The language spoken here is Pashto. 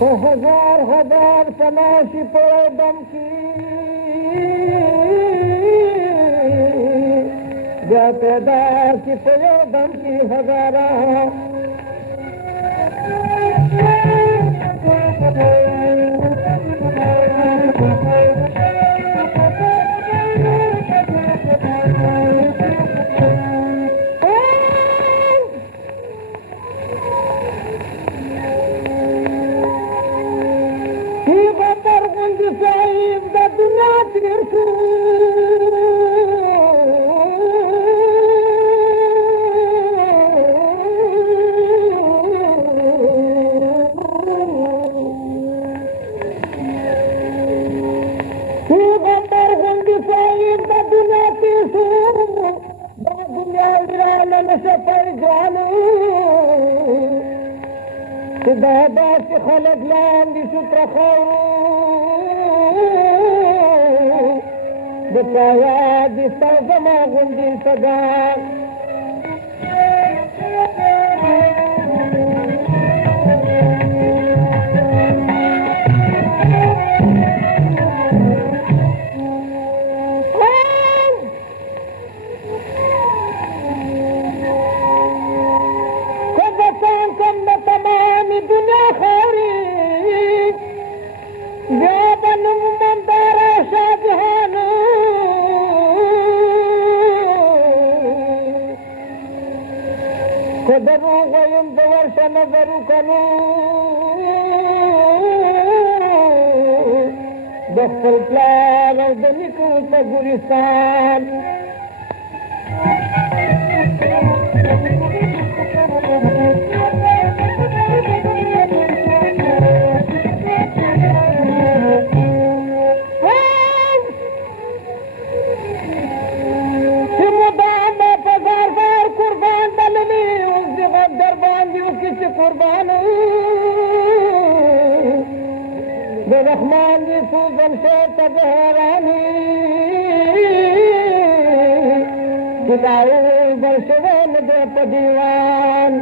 हजार हजार तलाशी पड़े दम की पैदा की पड़े दम की हजारा दादा खलक लाम दी सुत्रखो बताया दिस्ता जमा गुंदी सदा قدروا غيم دورش نظروا كانوا دخل بلال ودنكو تقولستان قربان برحمن دي سوزن شيط بهراني كتاو برشوان دي پديوان